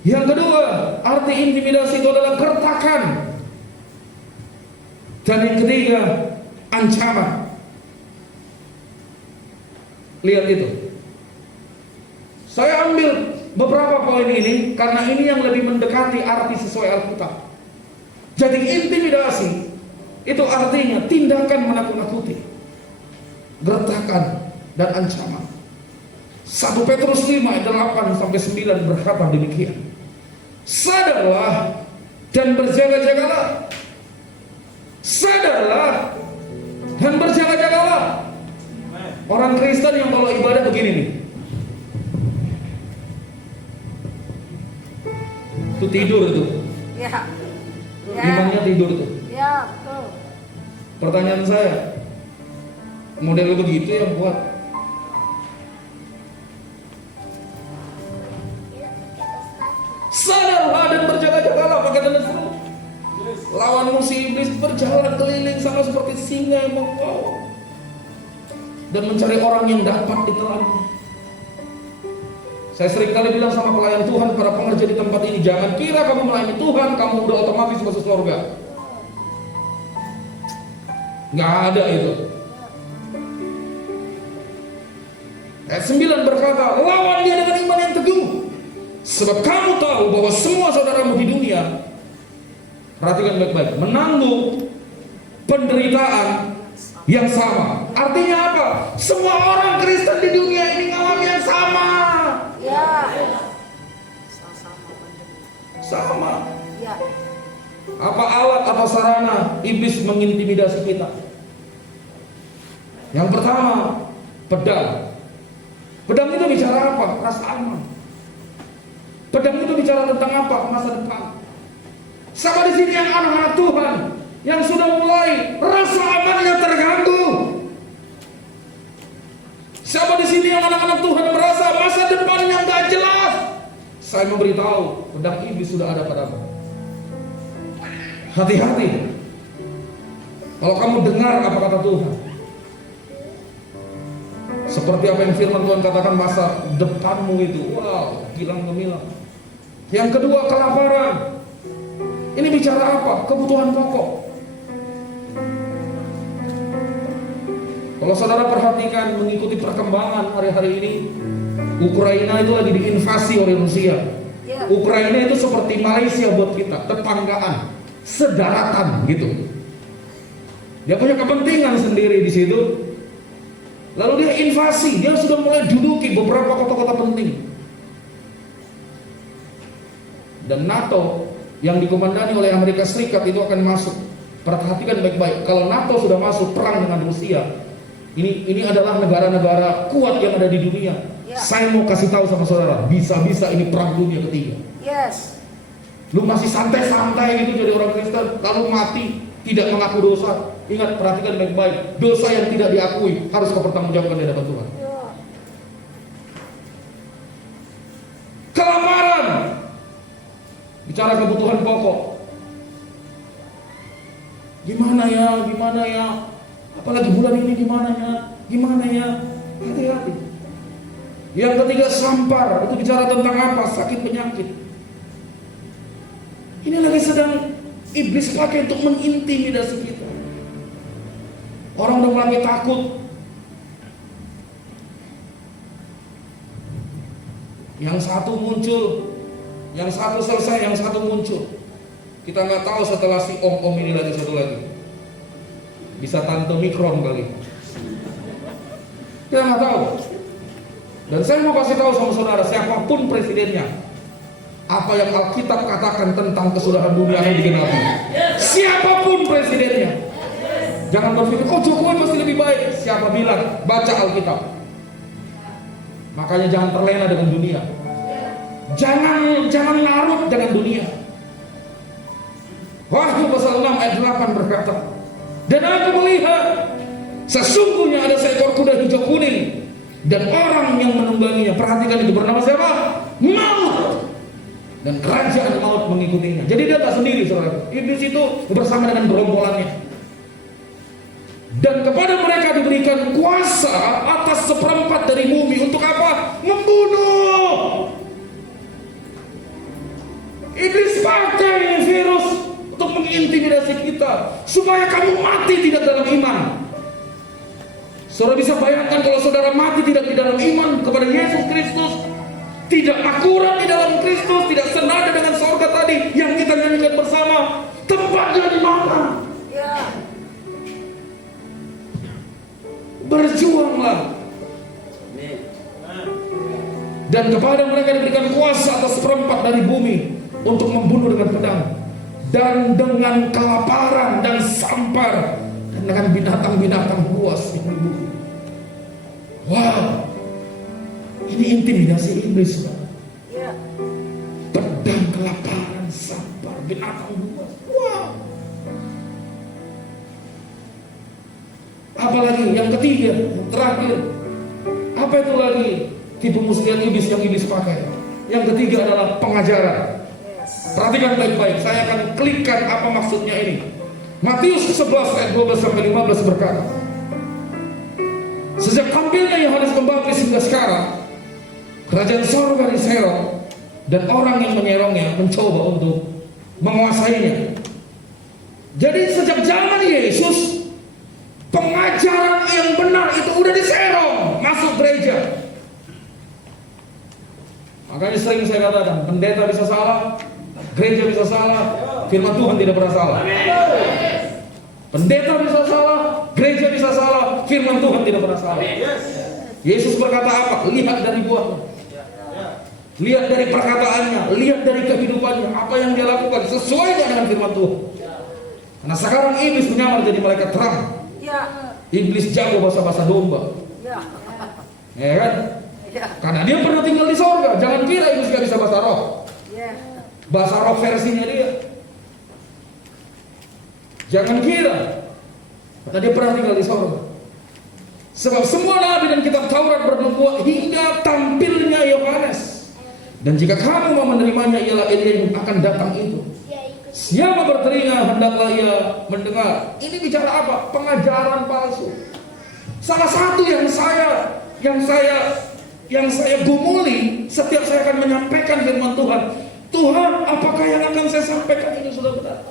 Yang kedua, arti intimidasi itu adalah gertakan. Dan yang ketiga, ancaman. Lihat itu. Saya ambil beberapa poin ini karena ini yang lebih mendekati arti sesuai Alkitab. Jadi intimidasi itu artinya tindakan menakut-nakuti, gertakan dan ancaman. 1 Petrus 5 ayat 8 sampai 9 berkata demikian. Sadarlah dan berjaga-jagalah. Sadarlah dan berjaga-jagalah. Orang Kristen yang kalau ibadah begini nih, itu tidur itu. Ya. Ya. Imannya tidur tuh. Ya, betul. Pertanyaan saya, model begitu yang buat. Sadarlah dan berjaga-jagalah, pakai tanda seru. Lawan musuh iblis berjalan keliling sama seperti singa yang menggaul dan mencari orang yang dapat ditelannya. Saya sering kali bilang sama pelayan Tuhan, para pengerja di tempat ini, jangan kira kamu melayani Tuhan, kamu udah otomatis masuk surga. Nggak ada itu. Ayat 9 berkata, lawan dia dengan iman yang teguh. Sebab kamu tahu bahwa semua saudaramu di dunia, perhatikan baik-baik, menanggung penderitaan yang sama. Artinya apa? Semua orang Kristen di dunia ini mengalami yang sama. Ya. Sama-sama mendengar. Sama. Ya. Apa alat, apa sarana iblis mengintimidasi kita? Yang pertama, pedang. Pedang itu bicara apa? Rasa aman. Pedang itu bicara tentang apa? Masa depan. Sama di sini yang anak-anak Tuhan yang sudah mulai rasa amannya terganggu. Siapa di sini yang anak-anak Tuhan merasa masa depannya nggak jelas? Saya memberitahu, pedang iblis sudah ada padamu. Hati-hati. Kalau kamu dengar apa kata Tuhan, Seperti apa yang firman Tuhan katakan, masa depanmu itu, wow, gilang gemilang. Yang kedua, kelaparan. Ini bicara apa? Kebutuhan pokok. Kalau saudara perhatikan mengikuti perkembangan hari-hari ini, Ukraina itu lagi diinvasi oleh Rusia. Ukraina itu seperti Malaysia buat kita, tetanggaan, sedaratan gitu. Dia punya kepentingan sendiri di situ. Lalu dia invasi, dia sudah mulai duduki beberapa kota-kota penting. Dan NATO yang dikomandani oleh Amerika Serikat itu akan masuk. Perhatikan baik-baik, kalau NATO sudah masuk perang dengan Rusia, ini adalah negara-negara kuat yang ada di dunia. Saya mau kasih tahu sama saudara, bisa-bisa ini perang dunia ketiga. Yes. Lu masih santai-santai gitu jadi orang Kristen, lalu mati tidak mengaku dosa. Ingat, perhatikan baik-baik, dosa yang tidak diakui harus dipertanggungjawabkan di hadapan Tuhan. Kelaparan, bicara kebutuhan pokok. Gimana ya? Apalagi bulan ini gimana ya? Hati-hati. Yang ketiga, sampar. Itu bicara tentang apa? Sakit penyakit. Ini lagi sedang iblis pakai untuk mengintimidasi kita. Orang udah mulai takut. Yang satu muncul, yang satu selesai, yang satu muncul. Kita nggak tahu setelah si om ini lagi satu lagi. Bisa tante mikron kali. Kita nggak tahu. Dan saya mau kasih tahu sama saudara, siapapun presidennya, apa yang Alkitab katakan tentang kesudahan dunia ini digenapi. Siapapun presidennya, jangan berpikir, oh Jokowi pasti lebih baik. Siapa bilang? Baca Alkitab. Makanya jangan terlena dengan dunia. Jangan larut dengan dunia. Wahyu pasal 6 ayat 8 berkata, dan aku melihat sesungguhnya ada seekor kuda hijau kuning, dan orang yang menungganginya, perhatikan itu, bernama siapa? Maut. Dan kerajaan maut mengikutinya. Jadi dia tak sendiri, saudara. Iblis itu bersama dengan gerombolannya. Dan kepada mereka diberikan kuasa atas seperempat dari bumi. Untuk apa? Membunuh. Iblis pakai virus untuk mengintimidasi kita, supaya kamu mati tidak dalam iman. Saudara bisa bayangkan kalau saudara mati tidak di dalam iman kepada Yesus Kristus, tidak akurat di dalam Kristus, tidak senada dengan surga tadi yang kita nyanyikan bersama, tempatnya di mana? Berjuanglah. Dan kepada mereka diberikan kuasa atas seperempat dari bumi untuk membunuh dengan pedang, dan dengan kelaparan dan sampar, dan dengan binatang-binatang buas yang dibunuh. Wow, ini intimidasi iblis. Pedang, kelaparan, sampar, binatang buas. Wow. Apalagi yang ketiga, yang terakhir, apa itu lagi tipe muslihat iblis yang iblis pakai? Yang ketiga adalah pengajaran. Perhatikan baik-baik, saya akan klikkan apa maksudnya ini. Matius 11 ayat 12 sampai 15 berkata, sejak tampilnya Yohanes Pembaptis hingga sekarang, kerajaan surga diserong, dan orang yang menyerongnya mencoba untuk menguasainya. Jadi sejak zaman Yesus, pengajaran yang benar itu udah diserong masuk gereja. Makanya sering saya katakan, pendeta bisa salah, gereja bisa salah, firman Tuhan tidak pernah salah. Pendeta bisa salah, gereja bisa salah, firman Tuhan tidak pernah salah. Yesus berkata apa? Lihat dari buahnya, lihat dari perkataannya, lihat dari kehidupannya, apa yang dia lakukan sesuai dengan firman Tuhan. Nah sekarang iblis menyamar jadi malaikat terang. Iblis jago bahasa domba. Ya kan? Karena dia pernah tinggal di sorga. Jangan kira iblis gak bisa bahasa roh. Bahasa roh versinya dia. Jangan kira. Karena dia pernah tinggal di sorga. Sebab semua nabi dan kitab Taurat bernubuat hingga tampilnya Yohanes. Dan jika kamu mau menerimanya, ialah Elia yang akan datang itu. Siapa bertelinga hendaklah ia mendengar. Ini bicara apa? Pengajaran palsu. Salah satu yang saya yang saya gumuli setiap saya akan menyampaikan firman Tuhan. Tuhan, apakah yang akan saya sampaikan ini sudah benar?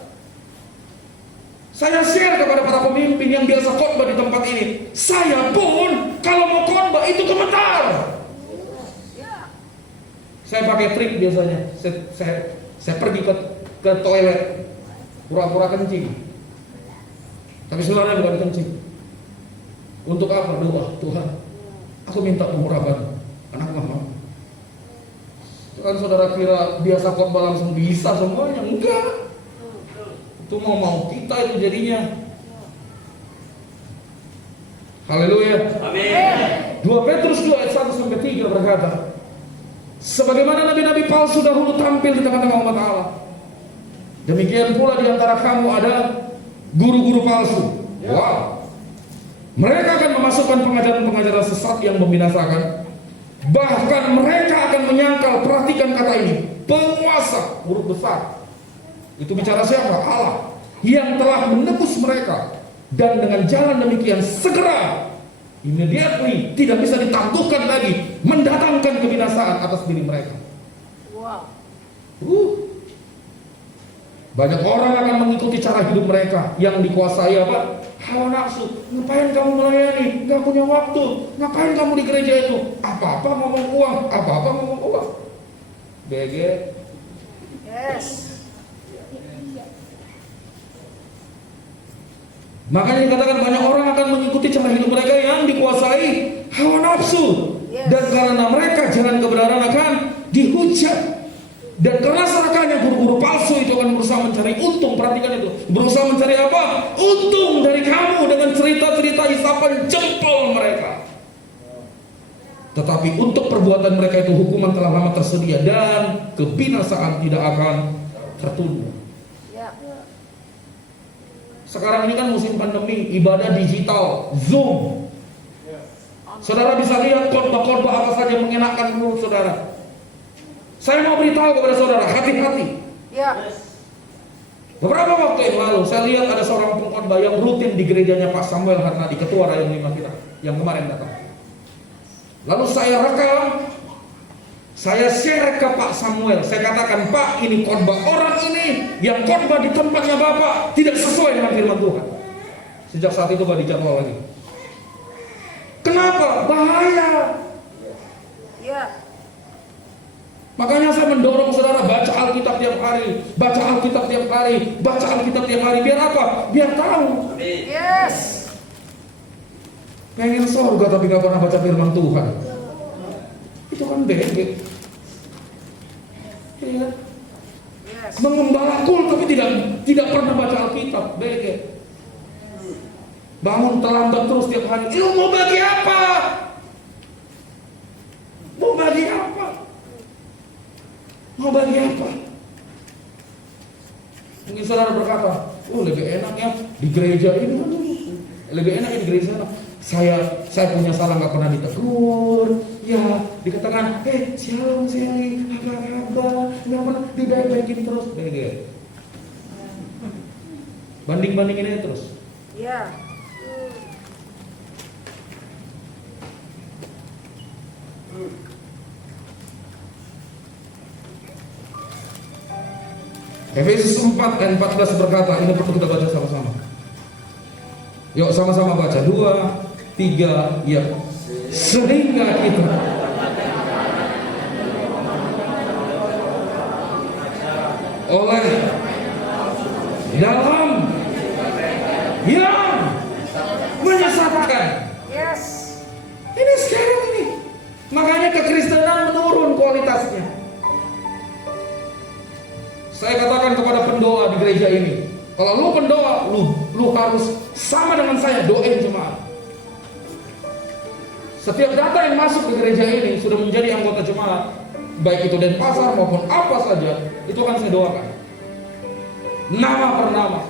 Saya share kepada para pemimpin yang biasa khotbah di tempat ini. Saya pun kalau mau khotbah itu gemetar. Saya pakai trik biasanya. Saya pergi ke toilet, pura-pura kencing. Tapi sebenarnya bukan kencing. Untuk apa? Doa. Tuhan, aku minta pemuraban. Anak mama. Kan saudara kira biasa khotbah langsung bisa semuanya? Enggak. Itu mau kita itu jadinya. Haleluya. Amin. 2 Petrus 2 ayat 1-3 berkata, sebagaimana nabi-nabi palsu dahulu tampil di tengah-tengah umat Allah, demikian pula di antara kamu ada guru-guru palsu. Wow. Mereka akan memasukkan pengajaran-pengajaran sesat yang membinasakan. Bahkan mereka akan menyangkal, perhatikan kata ini, penguasa, huruf besar. Itu bicara siapa? Allah, yang telah menebus mereka. Dan dengan jalan demikian segera, immediately, tidak bisa ditangguhkan lagi, mendatangkan kebinasaan atas diri mereka. Wow. Banyak orang akan mengikuti cara hidup mereka yang dikuasai apa? Hawa nafsu. Ngapain kamu melayani? Gak punya waktu. Ngapain kamu di gereja itu? Apa-apa ngomong uang, apa-apa ngomong uang. BG. Yes. Makanya dikatakan banyak orang akan mengikuti cara hidup mereka yang dikuasai hawa nafsu. Yes. Dan karena mereka jalan kebenaran akan dihujat. Dan karena serakahnya guru-guru palsu itu akan berusaha mencari untung. Perhatikan itu, berusaha mencari apa? Untung dari kamu dengan cerita-cerita isapan jempol mereka. Tetapi untuk perbuatan mereka itu hukuman telah lama tersedia dan kebinasaan tidak akan tertunda. Ya. Sekarang ini kan musim pandemi, ibadah digital, Zoom. Saudara bisa lihat khotbah-khotbah apa saja yang mengenakan menurut saudara. Saya mau beritahu kepada saudara, hati-hati. Ya. Beberapa waktu yang lalu, saya lihat ada seorang pengkhotbah yang rutin di gerejanya Pak Samuel Harnadi, ketua Rayong 5 kita, yang kemarin datang. Lalu saya rekam, saya share ke Pak Samuel. Saya katakan, Pak, ini khotbah orang ini yang khotbah di tempatnya Bapak tidak sesuai dengan firman Tuhan. Sejak saat itu Pak dijadwal lagi. Kenapa? Bahaya. Ya. Makanya saya mendorong saudara baca Alkitab tiap hari, baca Alkitab tiap hari, baca Alkitab tiap hari. Biar apa? Biar tahu. Yes. Pengen surga tapi gak pernah baca firman Tuhan. Itu kan BG. Ya. Yes. Mengembala kul tapi tidak pernah baca Alkitab. BG. Bangun terlambat terus tiap hari. Lu mau bagi apa? Mau bagi apa? Mau bagi apa? Mungkin saudara berkata, lebih enak ya di gereja ini. Lebih enak ya di gereja. Saya punya salah nggak pernah ditegur. Ya dikatakan, shalom Sally, apa nggak pernah dibaik-baikin terus. Banding-bandingin aja terus. Ya. Efesus 4 ayat 14 berkata, ini perlu kita baca sama-sama. Yuk sama-sama baca. 2, 3, ya. Sehingga kita oleh dalam yang menyesatkan. Yes. Ini sekarang ini. Makanya kekristenan menurun kualitasnya. Saya katakan kepada pendoa di gereja ini, kalau lu pendoa, lu harus sama dengan saya doain jemaat. Setiap data yang masuk ke gereja ini sudah menjadi anggota jemaat, baik itu Denpasar maupun apa saja, itu akan saya doakan. Nama per nama.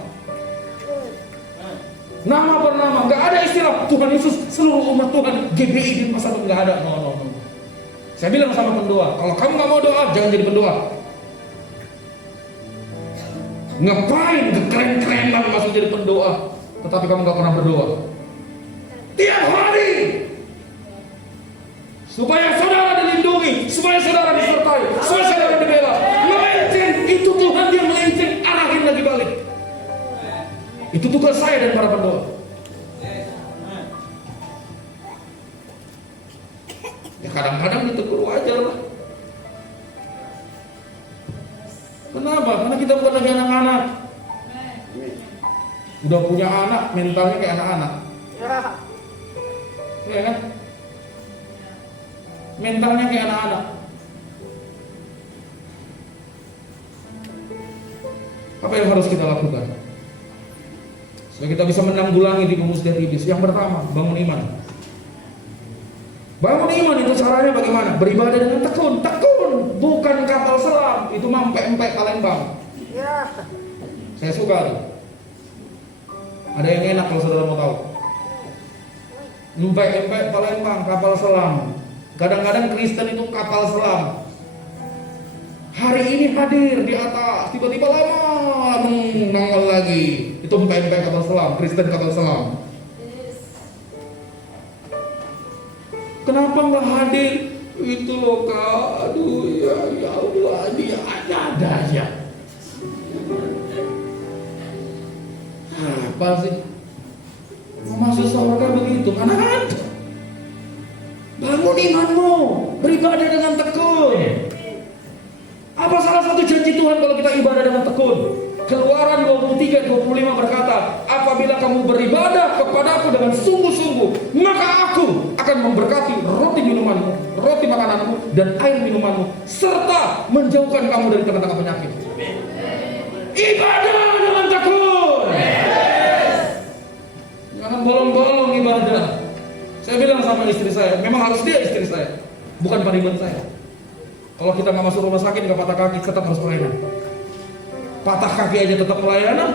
Nama per nama, nggak ada istilah Tuhan Yesus seluruh umat Tuhan GBI Denpasar, nggak ada. No. Saya bilang sama pendoa, kalau kamu nggak mau doa, jangan jadi pendoa. Ngapain keren-kerenan masuk jadi pendoa, tetapi kamu gak pernah berdoa? Tiap hari supaya saudara dilindungi, supaya saudara disertai, supaya saudara dibela. Melenceng, itu Tuhan dia melenceng, arahin lagi balik. Itu tugas saya dan para pendoa. Ya kadang-kadang ditegur wajar lah. Kenapa? Karena kita bukan lagi anak-anak. Udah punya anak, mentalnya kayak anak-anak. Ya. Iya kan? Mentalnya kayak anak-anak. Apa yang harus kita lakukan supaya kita bisa menanggulangi tipu muslihat iblis? Yang pertama, bangun iman. Bangun iman itu caranya bagaimana? Beribadah dengan tekun. Tekun, bukan kapal selam. Itu empek-empek Palembang. Ya. Saya suka tuh. Ada yang enak kalau saudara mau tahu. Empek-empek Palembang, kapal selam. Kadang-kadang Kristen itu kapal selam. Hari ini hadir di atas, tiba-tiba lama nongol lagi. Itu empek-empek kapal selam, Kristen kapal selam. Kenapa nggak hadir? Itu loh Kak, aduh ya Allah, dia ada aja. Apa sih? Mau masuk surga begitu? Mana ada? Bangun imanmu, beribadah dengan tekun. Apa salah satu janji Tuhan kalau kita ibadah dengan tekun? Keluaran 23:25 berkata, apabila kamu beribadah kepadaku dengan sungguh-sungguh, maka aku akan memberkati roti minumanmu, roti makananmu, dan air minumanmu, serta menjauhkan kamu dari tengah-tengah penyakit. Ibadah dengan tekun. Jangan bolong-bolong ibadah. Saya bilang sama istri saya, memang harus dia istri saya, bukan pariban saya. Kalau kita nggak masuk rumah sakit, nggak patah kaki, tetap harus pelayanan. Patah kaki aja tetap pelayanan.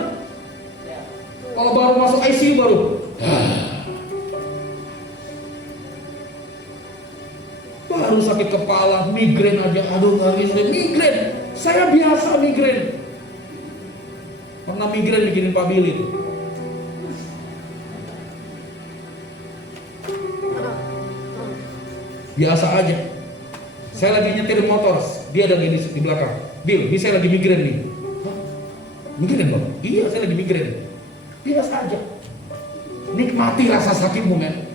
Kalau baru masuk ICU baru. Baru sakit kepala, migrain aja, aduh nggak bisa migrain. Saya biasa migrain. Pernah migrain bikinin Pak Billy. Biasa aja. Saya lagi nyetir motor, dia ada di belakang. Bil, ini saya lagi migrain nih. Hah? Migrain Bang? Iya, saya lagi migrain. Biasa aja. Nikmati rasa sakitmu, men.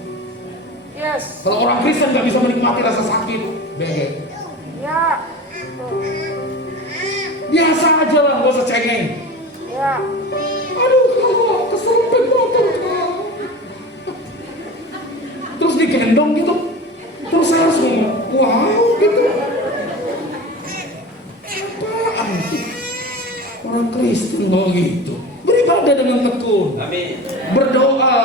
Yes. Kalau orang Kristen nggak bisa menikmati rasa sakit, bege. Ya. Biasa aja lah, nggak usah cengeng. Ya. Aduh, keserempet motor. Terus digendong gitu. Terus saya harus ngomong, wow gitu. Apaan sih? Orang Kristen mau gitu. Beribadah dengan tekun. Amin. Berdoa.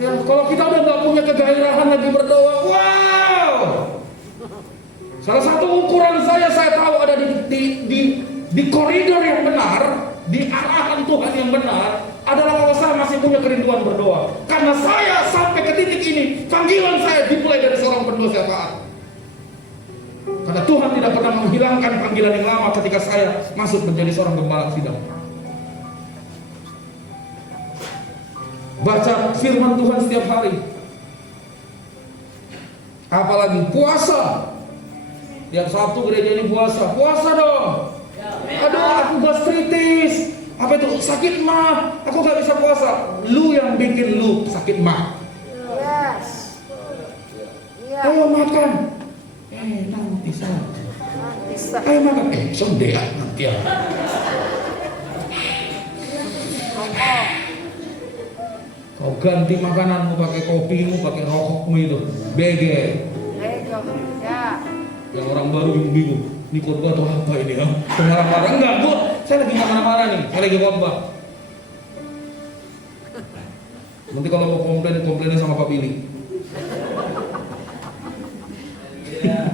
Ya, kalau kita udah nggak punya kegairahan lagi berdoa, wow. Salah satu ukuran saya tahu ada di koridor yang benar, di arahan Tuhan yang benar, adalah kalau saya masih punya kerinduan berdoa. Karena saya sampai ke titik ini, panggilan saya dimulai dari seorang pendosa taat. Karena Tuhan tidak pernah menghilangkan panggilan yang lama ketika saya masuk menjadi seorang gembala sidang. Baca firman Tuhan setiap hari. Apalagi puasa. Tiap Sabtu gereja ini puasa. Puasa dong. Aduh, aku gastritis. Apa itu? Sakit mah. Aku gak bisa puasa. Lu yang bikin lu sakit mah. Yes. Ya. Ayo makan. Nanti saja. Bisa. Ayo makan. Someday nanti ya. Kau ganti makananmu pakai kopimu, pakai rokokmu itu. BG. Ya. Yang orang baru bingung. Ini khotbah atau apa ini ya? Marah-marah. Enggak, saya lagi gak marah-marah nih. Saya lagi khotbah. Nanti kalau mau komplainnya sama Pak Billy. Ya.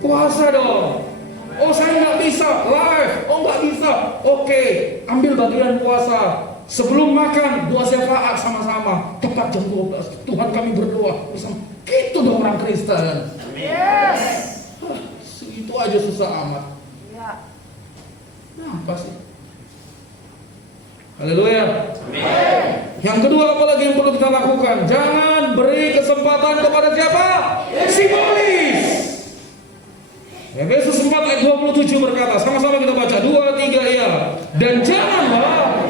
Puasa dong. Oh saya nggak bisa live. Oh nggak bisa. Oke, ambil bagian puasa. Sebelum makan doa syafaat sama-sama. Tepat jam 12. Tuhan kami berdoa bersama. Gitu dong orang Kristen. Yes. Itu aja susah amat. Ya. Nah, apa sih? Haleluya. Amin. Yang kedua, apa lagi yang perlu kita lakukan? Jangan beri kesempatan kepada siapa? Simbolis. Efesus 4 ayat 27 berkata, sama-sama kita baca, 2, 3 ya. Dan janganlah,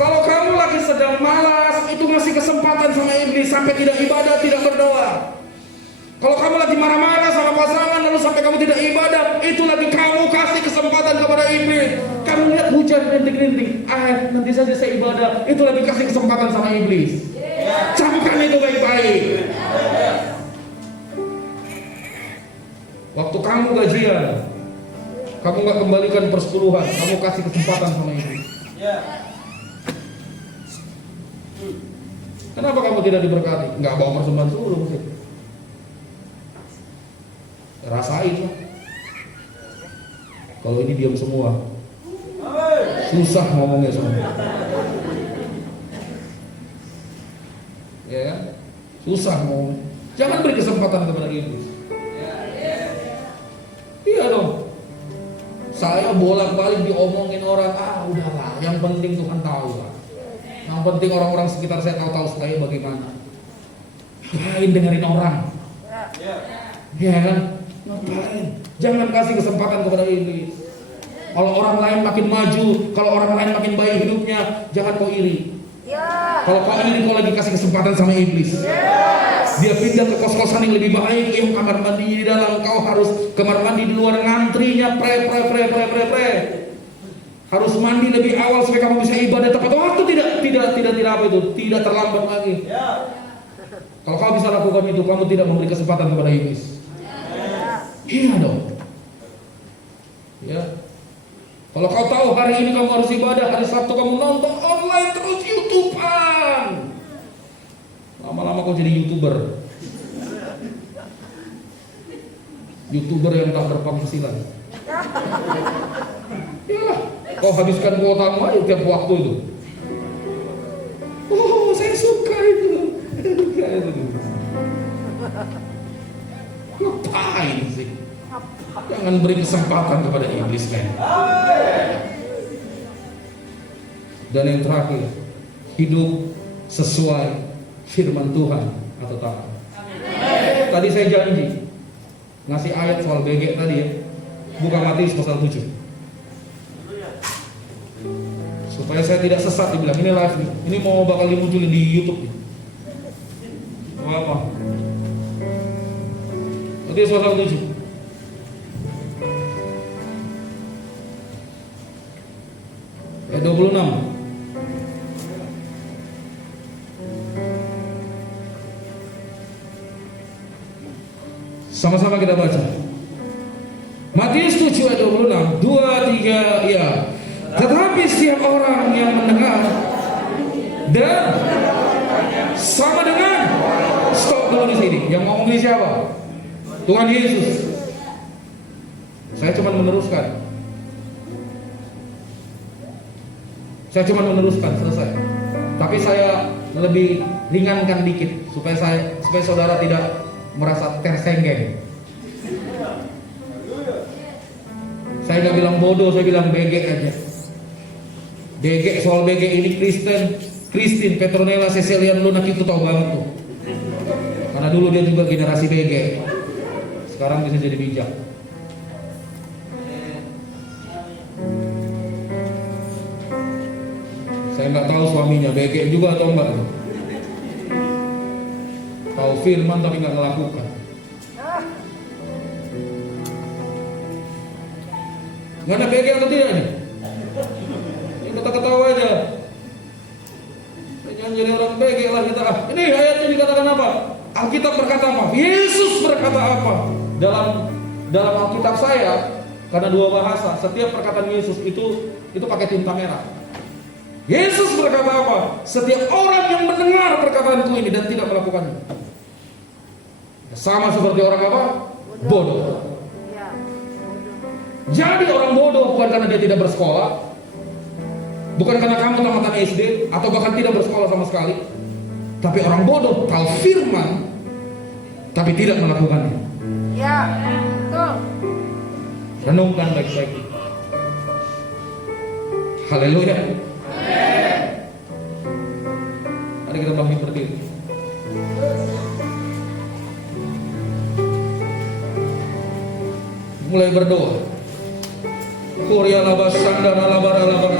kalau kamu lagi sedang malas, itu ngasih kesempatan sama iblis sampai tidak ibadah, tidak berdoa. Kalau kamu lagi marah-marah sama pasangan lalu sampai kamu tidak ibadah, itu lagi kamu kasih kesempatan kepada iblis. Kamu lihat hujan rintik-rintik, nanti saja saya ibadah, itu lagi kasih kesempatan sama iblis. Camkan itu baik-baik. Waktu kamu gajian, kamu nggak kembalikan persepuluhan, kamu kasih kesempatan sama iblis. Kenapa kamu tidak diberkati? Nggak bawa persembahan seluruh mungkin. Rasain lah. Kalau ini diam semua, susah ngomongnya semua. Ya kan? Susah ngomongnya. Jangan beri kesempatan kepada iblis. Iya dong. Saya bolak-balik diomongin orang, udahlah, yang penting Tuhan tahu lah. Yang penting orang-orang sekitar saya tahu saya bagaimana. Ngapain dengerin orang? Ya kan? Ngapain? Jangan kasih kesempatan kepada iblis. Kalau orang lain makin maju, kalau orang lain makin baik hidupnya, jangan kau iri. Kalau kau iri, kau lagi kasih kesempatan sama iblis. Dia pindah ke kos-kosan yang lebih baik, yang kamar mandi di dalam, kau harus kamar mandi di luar, ngantrinya pre. Harus mandi lebih awal supaya kamu bisa ibadah tepat waktu, tidak apa itu, tidak terlambat lagi. Kalau kau bisa lakukan itu, kamu tidak memberi kesempatan kepada iblis. Iya dong. Ya. Kalau kau tahu hari ini kamu harus ibadah, hari Sabtu kamu nonton online terus YouTubean, lama-lama kau jadi YouTuber. YouTuber yang tak berpenghasilan. Ya, kau habiskan kuotamu aja tiap waktu itu. Oh, saya suka itu. Ngapain sih? Jangan beri kesempatan kepada iblis, men. Dan yang terakhir, hidup sesuai firman Tuhan atau taat. Tadi saya janji ngasih ayat soal BG tadi ya. Buka Matius pasal 7. Supaya saya tidak sesat, dibilang ini live nih. Ini mau bakal dimunculin di YouTube nih. Apa? Matius pasal 7. Ayat 26. Sama-sama kita baca. Matius 7 ayat 26. 2, 3 ya. Tetapi setiap orang yang mendengar dan sama dengan, stop dulu di sini. Yang ngomong ini siapa? Tuhan Yesus. Saya cuma meneruskan. Selesai. Tapi saya lebih ringankan dikit supaya saudara tidak merasa tersenggeng. Saya nggak bilang bodoh, saya bilang BG aja. BG, soal BG ini Christine Petronella Cecilian Lunak itu tahu banget tuh. Karena dulu dia juga generasi BG. Sekarang bisa jadi bijak. Saya nggak tahu suaminya BG juga atau enggak. Tahu firman tapi nggak melakukan. Nggak ada BG atau tidak nih? Ini ketawa aja. Jangan jadi orang BG lah kita. Ini ayatnya dikatakan apa? Alkitab berkata apa? Yesus berkata apa? Dalam Alkitab saya, karena dua bahasa, setiap perkataan Yesus itu pakai tinta merah. Yesus berkata apa? Setiap orang yang mendengar perkataanku ini dan tidak melakukannya, sama seperti orang apa? Bodoh. Jadi orang bodoh bukan karena dia tidak bersekolah, bukan karena kamu tamatan SD atau bahkan tidak bersekolah sama sekali. Tapi orang bodoh tahu firman tapi tidak melakukannya. Ya, betul. Renungkan baik-baik. Haleluya. kita bangkit berdiri. Mulai berdoa. Korea labas sandana labara labara